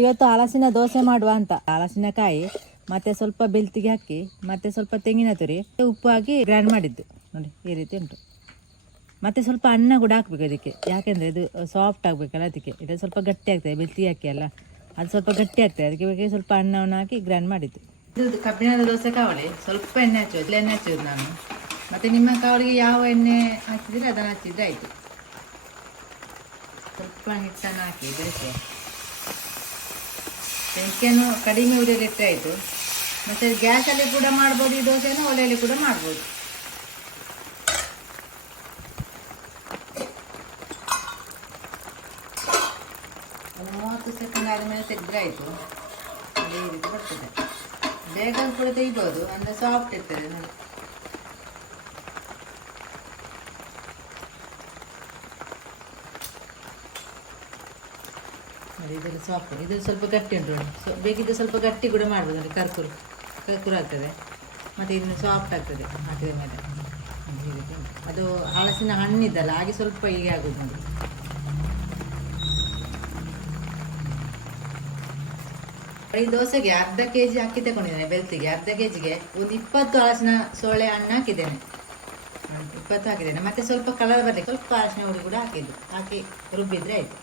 ಇವತ್ತು ಹಲಸಿನ ದೋಸೆ ಮಾಡುವ ಅಂತ. ಹಲಸಿನಕಾಯಿ ಮತ್ತೆ ಸ್ವಲ್ಪ ಬೆಳ್ತಿಗೆ ಹಾಕಿ ಮತ್ತೆ ಸ್ವಲ್ಪ ತೆಂಗಿನ ತುರಿ ಉಪ್ಪು ಹಾಕಿ ಗ್ರೈಂಡ್ ಮಾಡಿದ್ದು ನೋಡಿ, ಈ ರೀತಿ ಉಂಟು. ಮತ್ತೆ ಸ್ವಲ್ಪ ಅನ್ನ ಕೂಡ ಹಾಕ್ಬೇಕು ಅದಕ್ಕೆ, ಯಾಕೆಂದರೆ ಇದು ಸಾಫ್ಟ್ ಆಗಬೇಕಲ್ಲ, ಅದಕ್ಕೆ ಇದು ಸ್ವಲ್ಪ ಗಟ್ಟಿ ಆಗ್ತದೆ. ಬೆಳ್ತಿಗೆ ಹಾಕಿ ಅಲ್ಲ, ಅದು ಸ್ವಲ್ಪ ಗಟ್ಟಿ ಆಗ್ತದೆ, ಅದಕ್ಕೆ ಬೇಕಾಗಿ ಸ್ವಲ್ಪ ಅನ್ನವನ್ನು ಹಾಕಿ ಗ್ರೈಂಡ್ ಮಾಡಿದ್ದು. ಇದು ಕಬ್ಬಿಣದ ದೋಸೆ ಕಾವಲಿ. ಸ್ವಲ್ಪ ಎಣ್ಣೆ ಹಚ್ಚೋದು, ಎಣ್ಣೆ ಹಚ್ಚೋದು ನಾನು. ಮತ್ತು ನಿಮ್ಮ ಕಾವಲಿಗೆ ಯಾವ ಎಣ್ಣೆ ಹಾಕಿದರೆ ಅದನ್ನು ಹಚ್ಚಿದ್ರೆ ಆಯಿತು. ಸ್ವಲ್ಪ ಹಿಟ್ಟನ್ನು ಹಾಕಿ ಬೆರೆಸುವ. ಬೆಂಕಿಯನ್ನು ಕಡಿಮೆ ಉರಿಯಲಿಟ್ಟರೆ ಆಯಿತು. ಮತ್ತು ಗ್ಯಾಸಲ್ಲಿ ಕೂಡ ಮಾಡ್ಬೋದು ಈ ದೋಸೆಯನ್ನು, ಒಲೆಯಲ್ಲಿ ಕೂಡ ಮಾಡ್ಬೋದು. ಒಂದು 30 ಸೆಕೆಂಡ್ ಆದಮೇಲೆ ತೆಗೆದ್ರೆ ಆಯಿತು. ಅದೇ ರೀತಿ ಬರ್ತದೆ. ಬೇಗ ಕೂಡ ತೆಗಿಬೋದು, ಅಂದರೆ ಸಾಫ್ಟ್ ಇರ್ತದೆ ನೋಡಿ. ಇದೆಲ್ಲ ಸಾಫ್ಟ್, ಇದು ಸ್ವಲ್ಪ ಗಟ್ಟಿ ಉಂಟು ನೋಡಿ. ಬೇಕಿದ್ದು ಸ್ವಲ್ಪ ಗಟ್ಟಿ ಕೂಡ ಮಾಡ್ಬೋದು ನೋಡಿ, ಕರ್ಕುರು ಆಗ್ತದೆ. ಮತ್ತು ಇದನ್ನು ಸಾಫ್ಟ್ ಆಗ್ತದೆ ಹಾಕಿದ ಮೇಲೆ. ಅದು ಹಲಸಿನ ಹಣ್ಣಿದ್ದಲ್ಲ, ಹಾಗೆ ಸ್ವಲ್ಪ ಹೀಗೆ ಆಗೋದು ನೋಡಿ. ಈ ದೋಸೆಗೆ ಅರ್ಧ kg ಅಕ್ಕಿ ತಗೊಂಡಿದ್ದೇನೆ. ಬೆಳ್ತಿಗೆ ಅರ್ಧ kgಗೆ ಒಂದು 20 ಹಲಸಿನ ಸೊಳ್ಳೆ ಹಣ್ಣು ಹಾಕಿದ್ದೇನೆ. 20 ಹಾಕಿದ್ದೇನೆ. ಮತ್ತೆ ಸ್ವಲ್ಪ ಕಲರ್ ಬರಲಿಕ್ಕೆ ಸ್ವಲ್ಪ ಅರಶಿನ ಹುಡಿ ಕೂಡ ಹಾಕಿದ್ದು, ಹಾಕಿ ರುಬ್ಬಿದ್ರೆ ಆಯಿತು.